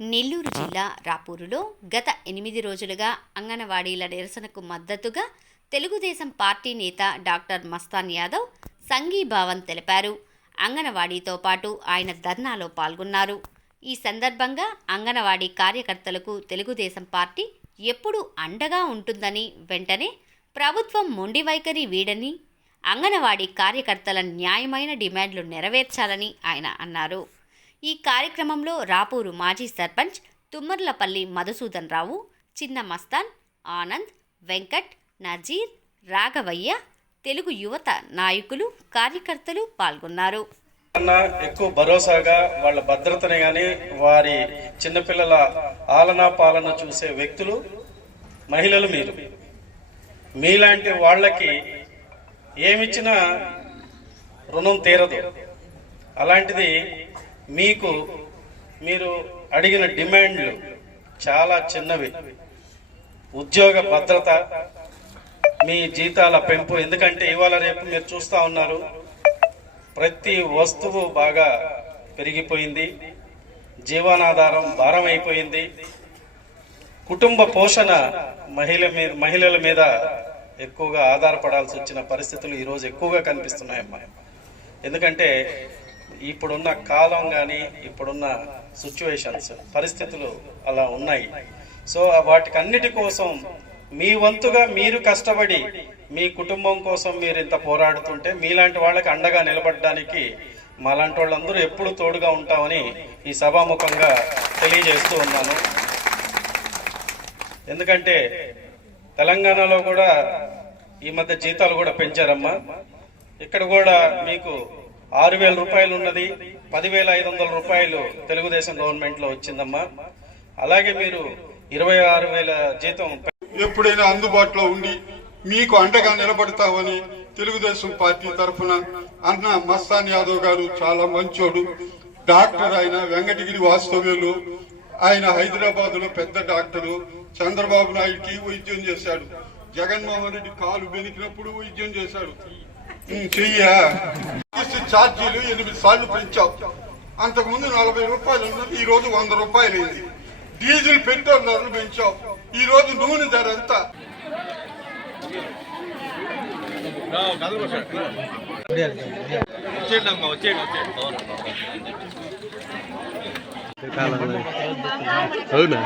నెల్లూరు జిల్లా రాపూరులో గత ఎనిమిది రోజులుగా అంగనవాడీల నిరసనకు మద్దతుగా తెలుగుదేశం పార్టీ నేత డాక్టర్ మస్తాన్ యాదవ్ సంఘీభావం తెలిపారు. అంగన్వాడీతో పాటు ఆయన ధర్నాలో పాల్గొన్నారు. ఈ సందర్భంగా అంగన్వాడీ కార్యకర్తలకు తెలుగుదేశం పార్టీ ఎప్పుడూ అండగా ఉంటుందని వెంటనే ప్రభుత్వం మొండి వైఖరి వీడని అంగన్వాడీ కార్యకర్తల న్యాయమైన డిమాండ్లు నెరవేర్చాలని ఆయన అన్నారు. ఈ కార్యక్రమంలో రాపూరు మాజీ సర్పంచ్ తుమ్మర్లపల్లి మధుసూదన్ రావు చిన్న మస్తాన్ ఆనంద్ వెంకట్ నజీర్ రాఘవయ్య తెలుగు యువత నాయకులు కార్యకర్తలు పాల్గొన్నారు. ఎక్కువ భరోసాగా వాళ్ళ భద్రతని కానీ వారి చిన్నపిల్లల ఆలనా పాలన చూసే వ్యక్తులు మహిళలు మీరు. మీలాంటి వాళ్ళకి ఏమిచ్చినా రుణం తీరదు. అలాంటిది మీకు మీరు అడిగిన డిమాండ్లు చాలా చిన్నవి. ఉద్యోగ భద్రత మీ జీతాల పెంపు ఎందుకంటే ఇవాళ రేపు మీరు చూస్తా ఉన్నారు ప్రతి వస్తువు బాగా పెరిగిపోయింది జీవనాధారం భారం అయిపోయింది కుటుంబ పోషణ మహిళ మీద మహిళల మీద ఎక్కువగా ఆధారపడాల్సి వచ్చిన పరిస్థితులు ఈరోజు ఎక్కువగా కనిపిస్తున్నాయమ్మా. ఎందుకంటే ఇప్పుడున్న కాలం కానీ ఇప్పుడున్న సిచ్యువేషన్స్ పరిస్థితులు అలా ఉన్నాయి. సో వాటికన్నిటి కోసం మీ వంతుగా మీరు కష్టపడి మీ కుటుంబం కోసం మీరు ఇంత పోరాడుతుంటే మీలాంటి వాళ్ళకి అండగా నిలబడడానికి మాలాంటి వాళ్ళందరూ ఎప్పుడు తోడుగా ఉంటామని ఈ సభాముఖంగా తెలియజేస్తూ ఉన్నాను. ఎందుకంటే తెలంగాణలో కూడా ఈ మధ్య జీతాలు కూడా పెంచారమ్మా. ఇక్కడ కూడా మీకు ఆరు వేల రూపాయలు ఉన్నది పదివేల ఐదు వందల రూపాయలు తెలుగుదేశం గవర్నమెంట్లో వచ్చిందమ్మా. అలాగే మీరు ఇరవై ఆరు వేల జీతం ఎప్పుడైనా అందుబాటులో ఉండి మీకు అండగా నిలబడతామని తెలుగుదేశం పార్టీ తరఫున అన్న మస్తాన్ యాదవ్ గారు చాలా మంచోడు. డాక్టర్ ఆయన వెంకటగిరి వాస్తవ్యులు ఆయన హైదరాబాద్లో పెద్ద డాక్టరు చంద్రబాబు నాయుడుకి వైద్యం చేశాడు. జగన్మోహన్ రెడ్డి కాలు బెనికినప్పుడు వైద్యం చేశాడు. చెయ్యా. చెయ్యా ఛార్జీలు ఎనిమిది సార్లు పెంచావు అంతకుముందు నలభై రూపాయలు ఉన్నది ఈ రోజు వంద రూపాయలు అయింది డీజిల్ పెట్రోల్ ధరలు పెంచావు ఈ రోజు నూనె ధర ఎంత వచ్చేయండి అమ్మా వచ్చేయండి వచ్చేయండి అవునా